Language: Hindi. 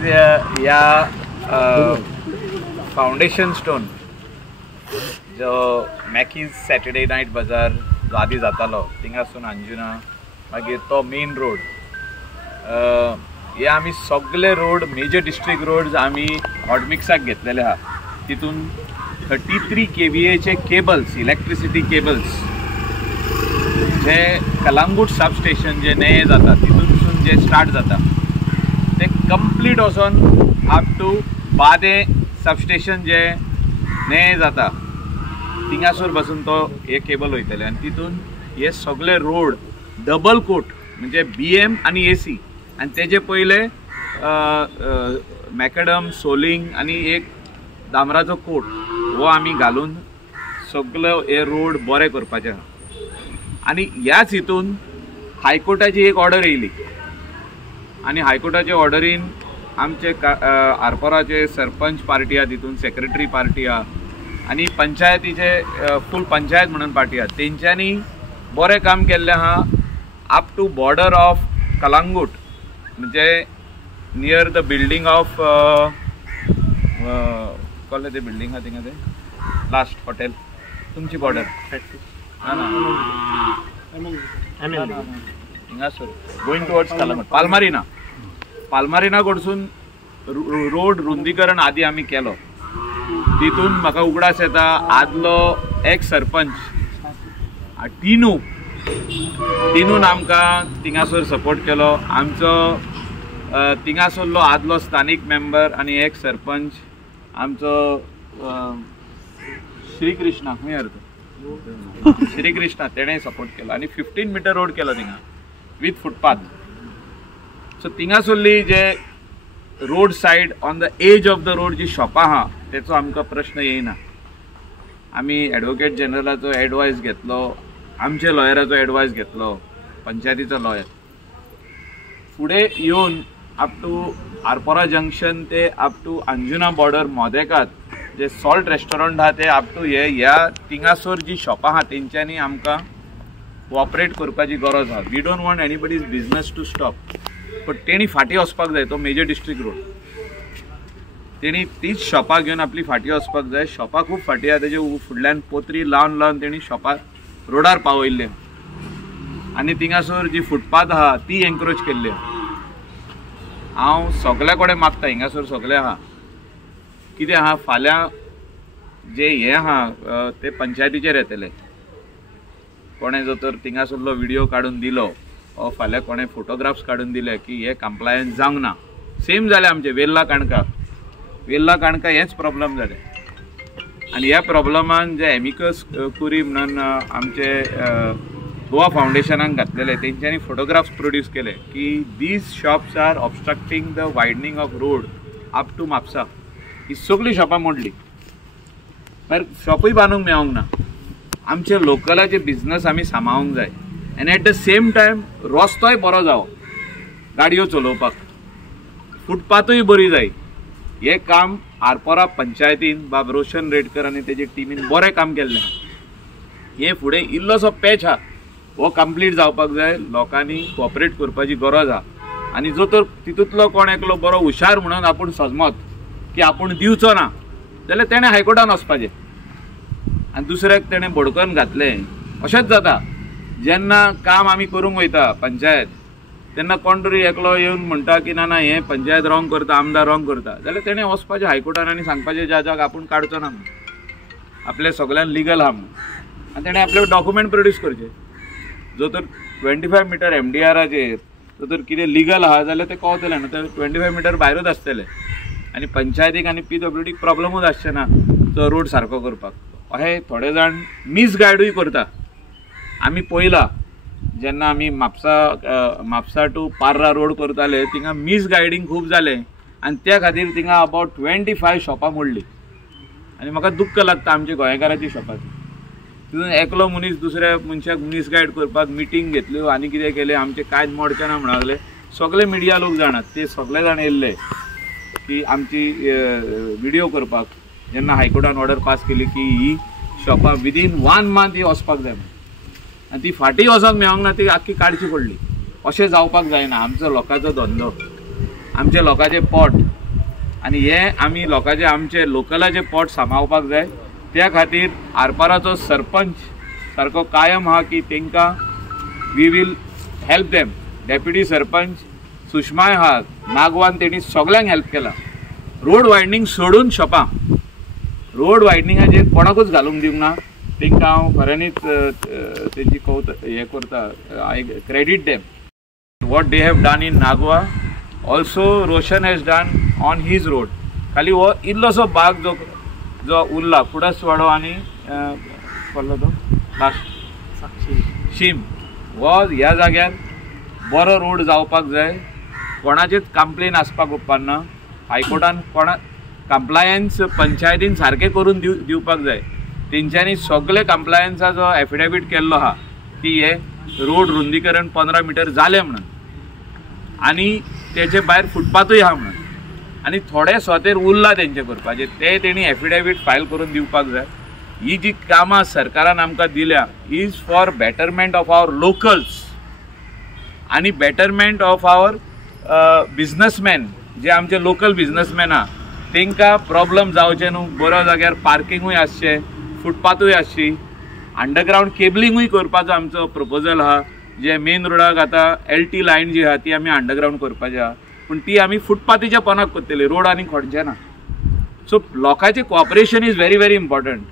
आयज ह्या फाउंडेशन स्टोन जो मॅकीज सॅटर्डे नायट बाजार जो आदी जातालो थिंगासून अंजुना मागीर तो मेन रोड हे आमी सगळे रोड मेजर डिस्ट्रिक्ट रोड्स आमी हॉटमिक्साक घेतलेले आहा. तितून 33 kVA केबल्स इलेक्ट्रिसिटी केबल्स जे कलांगूट सब स्टेशन जे नये जाता तितूनसून जे स्टार्ट जाता ते कंप्लीट वचोन अप टू बादे सबस्टेशन जे नये जाता थिंगासूर पासून तो हे केबल वयतले आनी तितून हे सगळे रोड डबल कोट म्हणजे BM आनी AC आनी तेजे पयले मॅकडम सोलिंग आनी एक डांबराचो कोट हो आमी घालून सगळे हे रोड बरे करपाचे आहा. आनी ह्याच हितून हायकोर्टाची एक ऑर्डर येयली आनी हायकोर्टाच्या ऑर्डरीन आमचे आरपोराचे सरपंच पार्टी आहा तितून सेक्रेटरी पार्टी आहा आनी पंचायतीचे फूल पंचायत म्हणून पार्टी आहा तेंच्यांनी बरें काम केल्लें आहा up to border of Calangute म्हणजे नियर द बिल्डींग ऑफ कसलें तें बिल्डींग आहा थिंगा तें लास्ट हॉटेल तुमची बॉर्डर हिंगासर गोईंग टुवर्ड्स कलांगूट पालमारिना कडसून रोड रुंदीकरण आदी आमी केलो. तितून म्हाका उगडास येता आदलो एक सरपंच तिनून आमकां थिंगासर सपोर्ट केलो. आमचो थिंगासरलो आदलो स्थानीक मेंबर आनी एक सरपंच आमचो श्रीकृष्णा खंय अर्थ श्रीकृष्णा तेणें सपोर्ट केलो आनी 15 मीटर रोड केलो थिंगा विथ फुटपाथ. सो थिंगासरली जे road side on the edge of the road जी शॉपां आहा तेचो आमकां प्रश्न येयना. आमी एडवोकेट जनरलाचो एडवायस घेतलो, आमच्या लॉयराचो एडवायस घेतलो, पंचायतीचो लॉयर फुडें येवन अप टू आरपोरा जंक्शन ते अप टू अंजुना बॉर्डर मोदेकात जे सॉल्ट रेस्टॉरंट आहा ते अप टू ह्या थिंगासोर जी शॉपां आहा तेंच्यांनी आमकां कोऑपरेट करपाची गरज आहा. We don't want anybody's business to stop but तेणी फाटीं वचपाक जाय. तो मेजर डिस्ट्रिक्ट रोड तेणी तीच शॉपां घेवन आपली फाटीं वचपाक जाय. शॉपां खूब फाटीं आहा तेजे फुडल्यान पोतरी लावन लावन तेणी शॉपां रोडार पावयल्ले आनी थिंगासर जी फुटपाथ आहा ती एनक्रोच केल्ली आहा. हांव सगळ्या कडेन मागता हिंगासर सगळे आहा कितें आहा फाल्यां जे हे आहा ते पंचायतीचेर येतले. कोणें जर तर थिंगासरलो व्हिडिओ काडून दिलो ओ फाल्यां कोणें फोटोग्राफ्स काडून दिले की हे कंप्लायन्स जावंक ना. सेम जालें आमचें वेल्ला काणका हेच प्रॉब्लेम जालें आनी ह्या प्रॉब्लमान जे एमिकस कुरी म्हणून आमचे गोवा फाउंडेशनाक घातलेले तेंच्यांनी फोटोग्राफ्स प्रोड्यूस केले की these shops are obstructing the widening of road up to Mapusa. ही सगळीं शॉपां मोडली मागीर शॉपूय बांदूंक मेळोंक ना. आमचे लोकलाचे बिजनस आमी सांबाळूंक जाय आनी एट द सेम टायम रस्तोय बरो जावो गाडयो चलोवपाक, फुटपाथूय बरी जाय. हे काम आरपोरा पंचायतीन बाब रोशन रेडकर आनी तेजे टिमीन बरें काम केल्लें. हे फुडें इल्लोसो पॅच आहा हो कंप्लीट जावपाक जाय. लोकांनी कोऑपरेट करपाची गरज आहा आनी जो तर तितूंतलो कोण एकलो बरो हुशार म्हणून आपूण सजमत की आपूण दिवचो ना जाल्यार तेणें हायकोर्टान वचपाचें आनी दुसऱ्याक तेणें बडकन घातलें. अशेंच जाता जेन्ना काम आमी करूंक वयता पंचायत तेन्ना कोण तरी एकलो येवन म्हणटा की ना हें पंचायत रॉंग करता, आमदार रॉंग करता जाल्यार तेणें वचपाचें हायकोर्टान आनी सांगपाचें ज्या जाग आपूण काडचो ना म्हणून आपल्या सगळ्यान लिगल आहा म्हणून आनी तेणें आपले डॉक्युमेंट प्रोड्यूस करचे. जो तर 25 मीटर MDRाचेर जो तर कितें लिगल आहा जाल्यार ते कळतलें न्हू. ते 25 मीटर भायरूच आसतले आनी पंचायतीक आनी PWDक प्रॉब्लमूच आसचें ना तो रोड सारको करपाक. अशें थोडे जाण मिसगायडूय करता. आमी पळयलां जेन्ना आमी म्हापसा टू पार्रा रोड करताले थिंगा मिसगायडींग खूब जालें आनी त्या खातीर थिंगा अबावट 25 शॉपां मोडली आनी म्हाका दुख्ख लागता आमच्या गोंयकाराची शॉपां. तितून एकलो मनीस दुसऱ्या मनशाक मिसगायड करपाक मिटींग घेतल्यो आनी कितें केलें आमचें कांयच मोडचें ना म्हणून लागले. सगळे मिडिया लोक जाणात ते सगळे जाण येयल्ले की आमची व्हिडिओ करपाक जेन्ना हायकोर्टान ऑर्डर पास केली की ही शॉपां विदीन 1 मंथ ही वचपाक जाय आनी ती फाटीं वचोंक मेळोंक ना ती आख्खी काडची पडली. अशें जावपाक जायना. आमचो लोकांचो धंदो आमचे लोकांचे पोट आनी हे आमी लोकांचे आमचे लोकलाचे पोट सांबाळपाक जाय। त्या खातीर आरपाराचो सरपंच सारको कायम हा की तांकां we will help them. Deputy sarpanch सुषमाय हा नागवान तेणी सगळ्यांक हेल्प केला। रोड वायडनींग सोडून शॉपां रोड वायडनिंगाचेर कोणाकूच घालूंक दिवंक ना। तांकां हांव खऱ्यांनीच तेंची हे करता, I credit them what they have done in Nagoa. Also Roshan has done on his road. खाली हो इल्लोसो भाग जो उरला पुडसवाडो आनी कसलो तो लास्ट शीम हो ह्या जाग्यार बरो रोड जावपाक जाय। कोणाचेच कंप्लेन आसपाक उपकारना। हायकोर्टान कोणा कंप्लायन्स पंचायतीन सारके करून दिवपाक जाय। तेंच्यांनी सगळे कंप्लायन्साचो एफिडेविट केल्लो हा की हे रोड रुंदीकरण 15 मीटर जालें म्हणून आनी तेचे भायर फुटपाथूय हा म्हणून आनी थोडे स्वतेर उरला तेंचे करपाचे ते तेणी एफिडेविट फायल करून दिवपाक जाय। ही जी कामां सरकारान आमकां दिल्या is for betterment of our locals आनी बेटरमेंट ऑफ आवर बिजनसमॅन जे आमचे लोकल बिजनसमॅन आहा तांकां प्रॉब्लम जावचे न्हू। बरो जाग्यार पार्किंगूय आसचे, फुटपाथूय आसची, अंडरग्रावंड केबलिंगूय करपाचो आमचो प्रपोजल आहा। जे मेन रोडाक आतां LT लायन जी आहा ती आमी अंडरग्रावंड करपाची आहा पूण ती आमी फुटपाथीच्या पोंदाक करतली, रोड आनी खोडचे ना। सो लोकांचें cooperation is very very important.